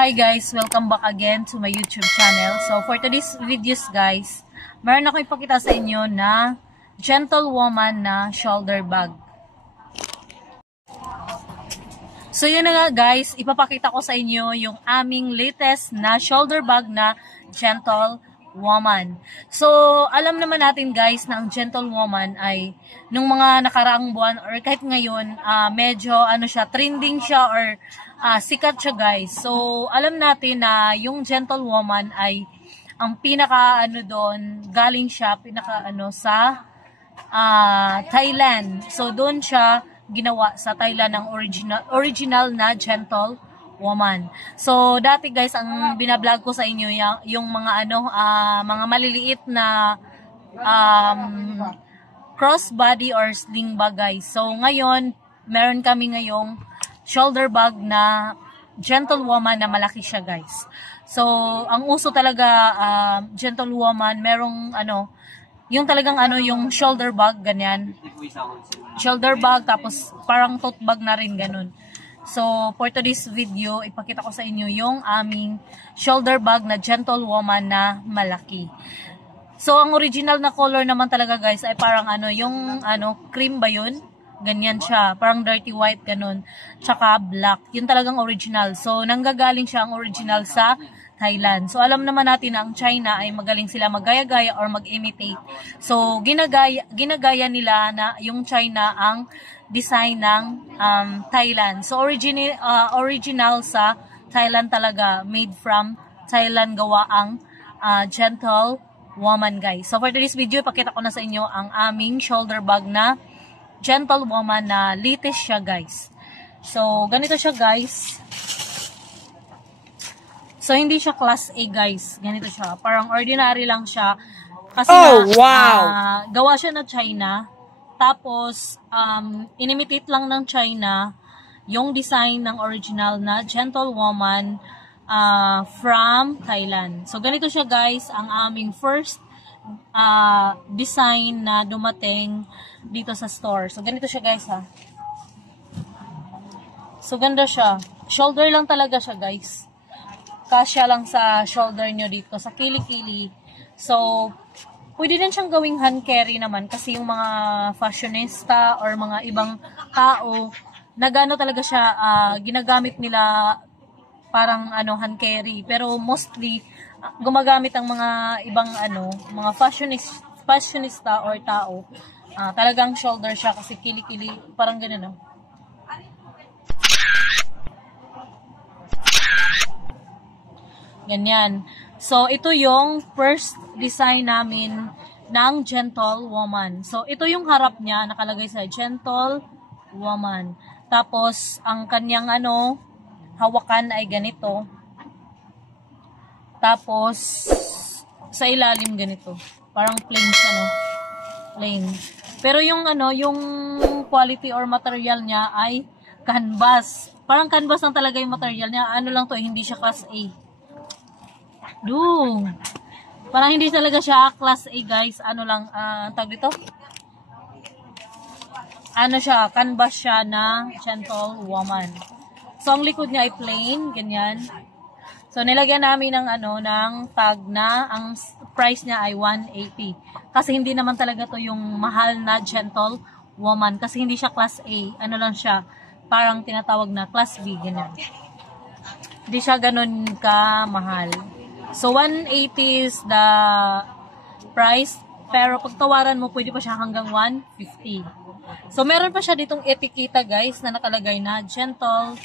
Hi guys, welcome back again to my YouTube channel. So for today's videos guys, meron ako ipakita sa inyo na gentlewoman na shoulder bag. So yun na nga guys, ipapakita ko sa inyo yung aming latest na shoulder bag na gentlewoman. So alam naman natin guys na ang gentlewoman ay nung mga nakaraang buwan or kahit ngayon, medyo trending siya or sikat siya guys. So alam natin na yung gentlewoman ay ang pinaka doon, galing siya sa Thailand. So doon siya ginawa sa Thailand ng original na gentlewoman. So dati guys, ang binablog ko sa inyo yung mga mga maliliit na crossbody or sling bag guys. So ngayon, meron kami ngayong shoulder bag na gentlewoman na malaki siya guys. So ang uso talaga gentlewoman, merong yung talagang yung shoulder bag, ganyan. Shoulder bag, tapos parang tote bag na rin, ganun. So, for today's video, ipakita ko sa inyo yung aming shoulder bag na gentlewoman na malaki. So, ang original na color naman talaga guys, ay parang yung cream ba yun? Ganyan siya, parang dirty white, ganun. Tsaka black, yun talagang original. So, nanggagaling siya ang original sa Thailand. So, alam naman natin na ang China ay magaling sila maggaya-gaya or mag-imitate. So, ginagaya nila na yung China ang design ng Thailand. So, original sa Thailand talaga. Made from Thailand gawa ang gentlewoman guys. So, for today's video, ipakita ko na sa inyo ang aming shoulder bag na gentlewoman na latest siya guys. So, ganito siya guys. So, hindi siya class A guys. Ganito siya. Parang ordinary lang siya. Kasi gawa siya na China. Tapos, inimitate lang ng China yung design ng original na gentlewoman from Thailand. So, ganito siya guys. Ang aming first design na dumating dito sa store. So, ganito siya guys ha. So, ganda siya. Shoulder lang talaga siya guys. Kasya lang sa shoulder nyo dito, sa kilikili. So, pwede din siyang gawing hand carry naman kasi yung mga fashionista or mga ibang tao, nagano talaga siya, ginagamit nila parang hand carry. Pero mostly, gumagamit ang mga ibang mga fashionista or tao. Talagang shoulder siya kasi kilikili, parang ganun Ganyan. So, ito yung first design namin ng gentlewoman. So, ito yung harap niya, nakalagay sa gentlewoman. Tapos, ang kanyang hawakan ay ganito. Tapos, sa ilalim ganito. Parang plain siya, plain. Pero yung yung quality or material niya ay canvas. Parang canvas lang talaga yung material niya. Lang to, hindi siya class A. Parang hindi talaga siya class A guys. Tag dito? Siya, canvas siya na gentlewoman. So, ang likod niya ay plain, ganyan. So, nilagyan namin ng ng tag na ang price niya ay 180. Kasi hindi naman talaga to yung mahal na gentlewoman. Kasi hindi siya class A. Lang siya, parang tinatawag na class B, ganyan. Hindi siya ganun ka mahal. So, 180 is the price. Pero pag tawaran mo, pwede pa siya hanggang 150. So, meron pa siya ditong etiketa guys na nakalagay na gentlewoman.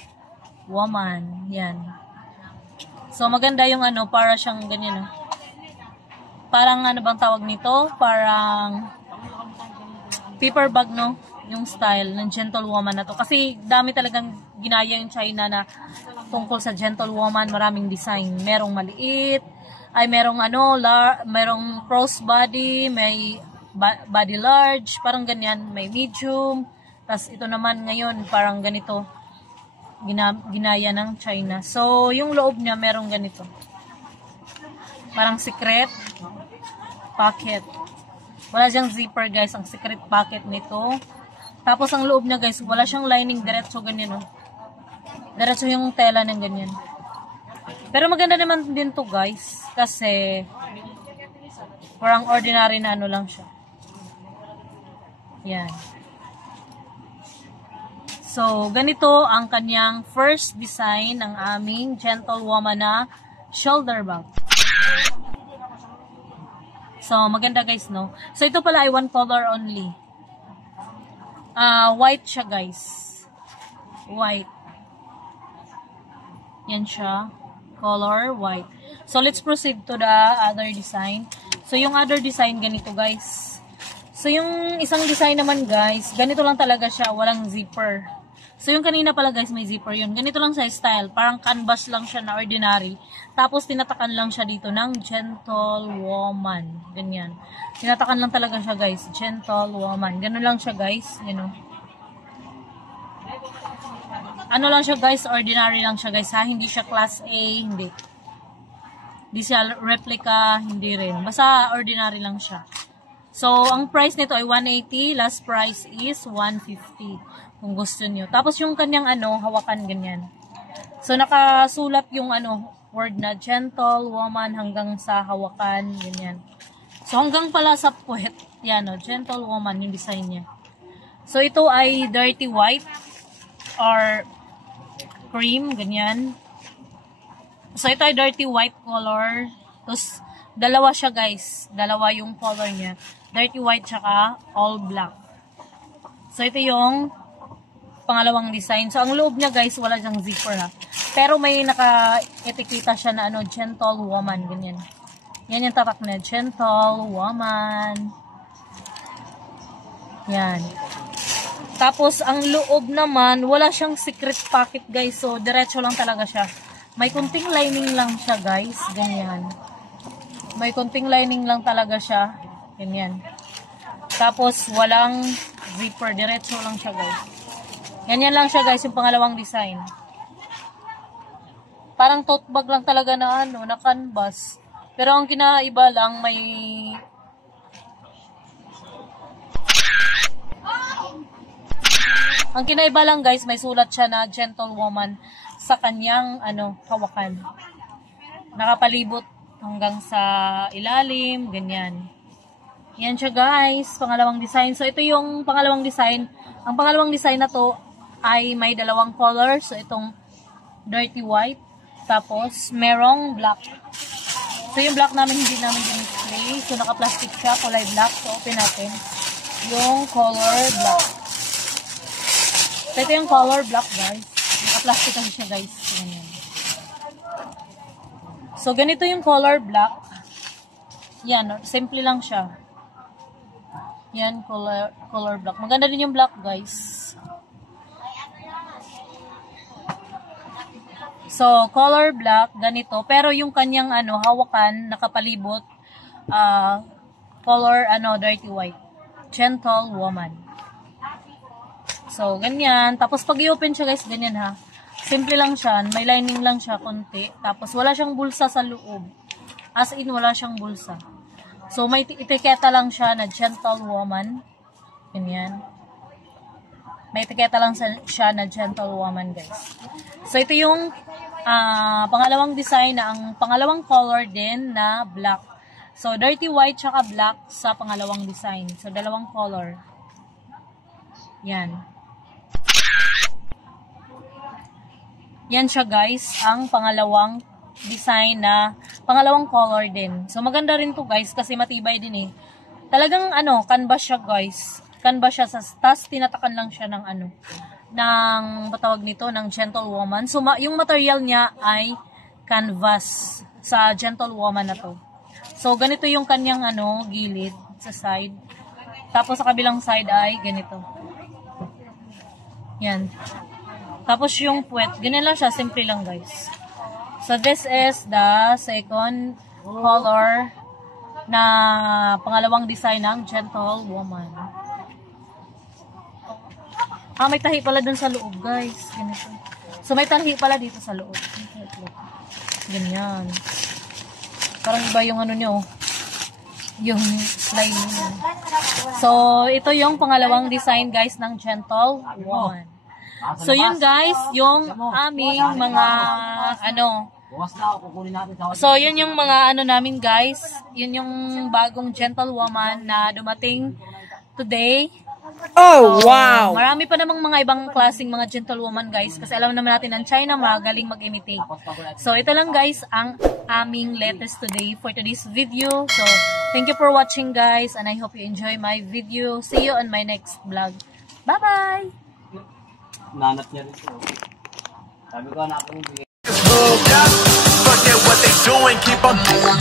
Yan. So, maganda yung para siyang ganyan. Parang bang tawag nito? Parang paper bag, yung style ng gentlewoman na to. Kasi dami talagang ginaya yung China na tungkol sa gentlewoman, maraming design. Merong maliit, merong merong crossbody, may body large, parang ganyan, may medium. Tapos ito naman ngayon, parang ganito. Ginaya ng China. So, yung loob niya merong ganito. Parang secret pocket. Wala siyang zipper guys, ang secret pocket nito. Tapos ang loob niya guys, wala siyang lining, diretso ganyan Diretso yung tela ng ganyan. Pero maganda naman din to guys. Kasi, parang ordinary na ano lang siya. Yan. So, ganito ang kanyang first design ng aming gentlewoman na shoulder bag. So, maganda guys, no? So, ito pala ay one color only. White siya guys. White. Yan siya. Color white. So, let's proceed to the other design. So, yung other design, ganito guys. So, yung isang design naman guys, ganito lang talaga siya. Walang zipper. So, yung kanina pala guys, may zipper yun. Ganito lang siya style. Parang canvas lang siya na ordinary. Tapos, tinatakan lang siya dito ng gentlewoman. Ganyan. Tinatakan lang talaga siya guys. Gentlewoman. Ganun lang siya guys. You know. Ano lang siya guys, ordinary lang siya guys ha. Hindi siya class A, hindi. Hindi siya replica, hindi rin. Basta ordinary lang siya. So, ang price nito ay 180. Last price is 150. Kung gusto nyo. Tapos yung kanyang hawakan ganyan. So, nakasulat yung word na gentlewoman hanggang sa hawakan, ganyan. So, hanggang pala sa puwet, yan gentlewoman yung design niya. So, ito ay dirty white or cream, ganyan. So, ito ay dirty white color. Tapos, dalawa siya guys. Dalawa yung color niya. Dirty white tsaka all black. So, ito yung pangalawang design. So, ang loob niya guys, wala siyang zipper ha. Pero may naka-etikita siya na gentlewoman, ganyan. Yan yung tatak niya, gentlewoman. Yan. Tapos, ang loob naman, wala siyang secret pocket guys. So, diretso lang talaga siya. May kunting lining lang siya guys. Ganyan. May kunting lining lang talaga siya. Ganyan. Tapos, walang zipper. Diretso lang siya guys. Ganyan lang siya guys, yung pangalawang design. Parang tote bag lang talaga na na canvas. Pero ang kinaiba lang, may ang kinaiba lang guys, may sulat siya na gentlewoman sa kanyang hawakan. Nakapalibot hanggang sa ilalim, ganyan. Yan siya guys, pangalawang design. So ito yung pangalawang design. Ang pangalawang design na to ay may dalawang color. So itong dirty white, tapos merong black. So yung black namin hindi namin din-display. So naka-plastic siya, kulay black. So open natin yung color black. So ito yung color black guys. Naka-plastic kasi siya guys. So ganito yung color black. Yan, simple lang siya. Yan, color black. Maganda din yung black, guys. So, color black, ganito. Pero yung kanyang, hawakan, nakapalibot, color, dirty white. Gentlewoman. So, ganyan. Tapos, pag i-open siya, guys, ganyan, ha. Simple lang siya. May lining lang siya, konti. Tapos, wala siyang bulsa sa loob. As in, wala siyang bulsa. So, may etiketa lang siya na gentlewoman. Ganyan. May etiketa lang siya na gentlewoman, guys. So, ito yung pangalawang design na ang pangalawang color din na black. So, dirty white tsaka black sa pangalawang design. So, dalawang color. Yan. Yan siya, guys. Ang pangalawang design na pangalawang color din. So, maganda rin to guys kasi matibay din eh. Talagang canvas siya guys. Canvas siya. Tas tinatakan lang siya ng ng matawag nito, ng gentlewoman. So, yung material niya ay canvas sa gentlewoman na to. So, ganito yung kanyang gilid sa side. Tapos, sa kabilang side ay ganito. Yan. Tapos, yung puwet, ganyan lang siya. Simple lang guys. So, this is the second color na pangalawang design ng gentlewoman. May tahi pala dun sa loob, guys. Ganito. So, may tahi pala dito sa loob. Ganyan. Parang iba yung nyo. Yung lining. So, ito yung pangalawang design, guys, ng gentlewoman. So, yun guys, yung aming mga, Bukas na, kukunin natin sa So, yun yung mga ano namin guys. Yun yung bagong gentlewoman na dumating today. Oh, So, wow! marami pa namang mga ibang klaseng mga gentlewoman guys. Kasi alam naman natin ang China, magaling mag-imitate. So, ito lang guys ang aming latest today for today's video. So, thank you for watching guys. And I hope you enjoy my video. See you on my next vlog. Bye-bye! nanat niya rin siya. Sabi ko, anak ko yung Forget what they doing, keep on doing.